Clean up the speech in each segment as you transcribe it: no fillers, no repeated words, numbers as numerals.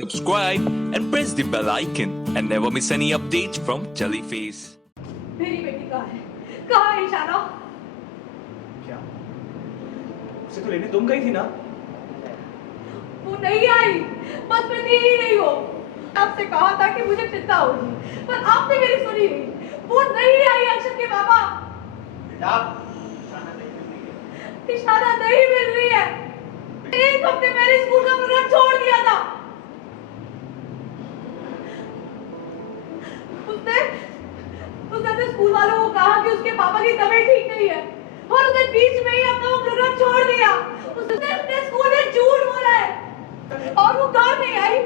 subscribe and press the bell icon and never miss any updates from Jellyface. मेरी बेटी कहाँ है? कहाँ है ईशाना? क्या? उसे तो लेने तुम गई थी ना? वो नहीं आई, बस में थी ही नहीं हो। आपसे कहा था कि मुझे चिंता होगी, पर आपने मेरी सुनी नहीं। वो नहीं आई अक्षत के बाबा। बेटा, इशारा नहीं मिल रही है। एक हफ्ते पहले स्कूल का प्रोग्राम छोड़ दिया था। उसने अपने स्कूल वालों को कहा कि उसके पापा की तबीयत ठीक नहीं है और उसने बीच में ही अपना वो प्रोग्राम छोड़ दिया। उसने अपने स्कूल में झूठ बोला है और वो घर नहीं आई।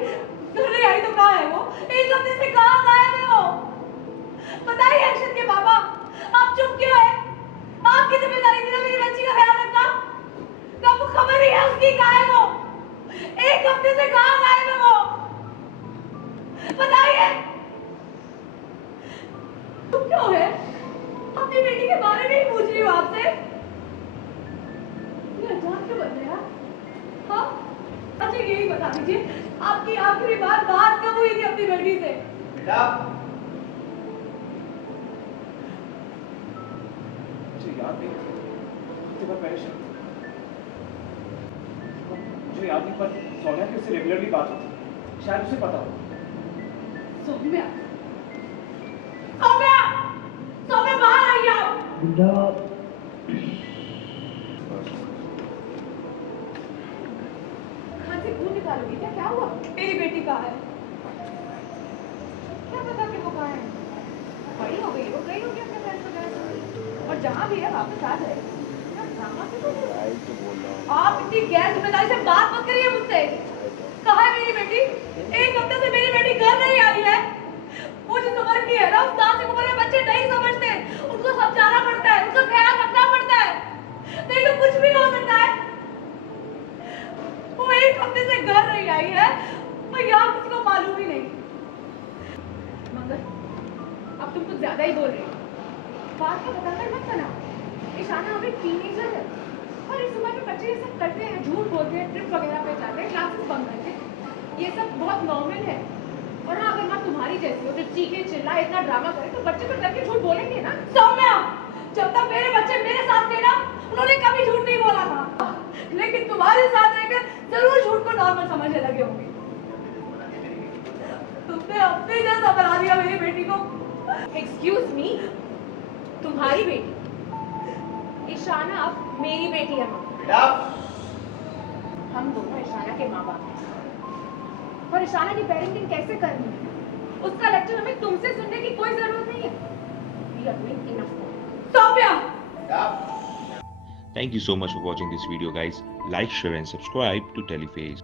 घर नहीं आई तो कहाँ है वो? एक हफ्ते से कहाँ गायब है वो? बताइए अक्षत के पापा, आप चुप क्यों है? आपकी जिम्मेदारी थी ना मेरी बच्ची का ख्याल रखना। तो आपको खबर ही है उसकी कहाँ है वो? एक हफ्ते से कहाँ गायब है वो? बताइए। तुम क्यों है? अपनी बेटी के बारे में ही पूछ रही हूँ आपसे। ये अचानक क्यों बन गया? हाँ? अच्छा यही बता दीजिए, आपकी आखिरी बार बात कब हुई थी अपनी बेटी से? बेटा, मुझे याद नहीं। हफ्ते भर पहले मुझे याद नहीं, पर सौम्या की उससे रेगुलरली बात होती। शायद उसे पता हो। सौम्या, सौम्या, सौम्या बाहर आई आप। खान से खून निकालोगी क्या? क्या हुआ? मेरी बेटी कहाँ है? क्या पता कि वो कहाँ है? बड़ी हो गई, वो गई होगी अपने फ्रेंड्स वगैरह से। और जहाँ भी है वापस आ जाए। क्या ड्रामा से आप इतनी गैर जिम्मेदारी से बात मत करिए मुझसे। कहाँ है मेरी बेटी? एक हफ्ते से मेरी बेटी घर नहीं आई है। वो जिस उम्र की है ना, उस नाजुक उम्र में बच्चे नहीं समझते। उनको समझाना पड़ता है, उनका ख्याल रखना पड़ता है, नहीं तो कुछ भी हो सकता है। वो एक हफ्ते से घर नहीं आई है और यहाँ किसी को मालूम ही नहीं। मगर अब तुम कुछ ज्यादा ही बोल रही हो। बात का बताकर मत बनाओ। ईशाना अभी टीनेजर है और इस उम्र में बच्चे ये सब करते हैं, झूठ बोलते हैं, ट्रिप वगैरह पे जाते हैं, क्लासेस बंद करते हैं। ये सब बहुत नॉर्मल है। और हाँ, अगर माँ तुम्हारी जैसी हो जो चीखे चिल्लाए इतना ड्रामा करे तो बच्चे तो डर के झूठ बोलेंगे ना। सौम्या, जब तक मेरे बच्चे मेरे साथ थे ना, उन्होंने कभी झूठ नहीं बोला था। लेकिन तुम्हारे साथ रहकर जरूर झूठ को नॉर्मल समझने लगे होंगे। तुमने अपने जैसा बना दिया मेरी बेटी को। एक्सक्यूज मी, तुम्हारी बेटी ईशाना अब मेरी बेटी है। माँ, बेटा, हम दोनों ईशाना के माँ बाप हैं और ईशाना की पेरेंटिंग कैसे करनी है उसका लेक्चर हमें तुमसे सुनने की कोई जरूरत नहीं है। We are doing enough. Saumya! बेटा। Thank you so much for watching this video, guys. Like, share and subscribe to Teleface.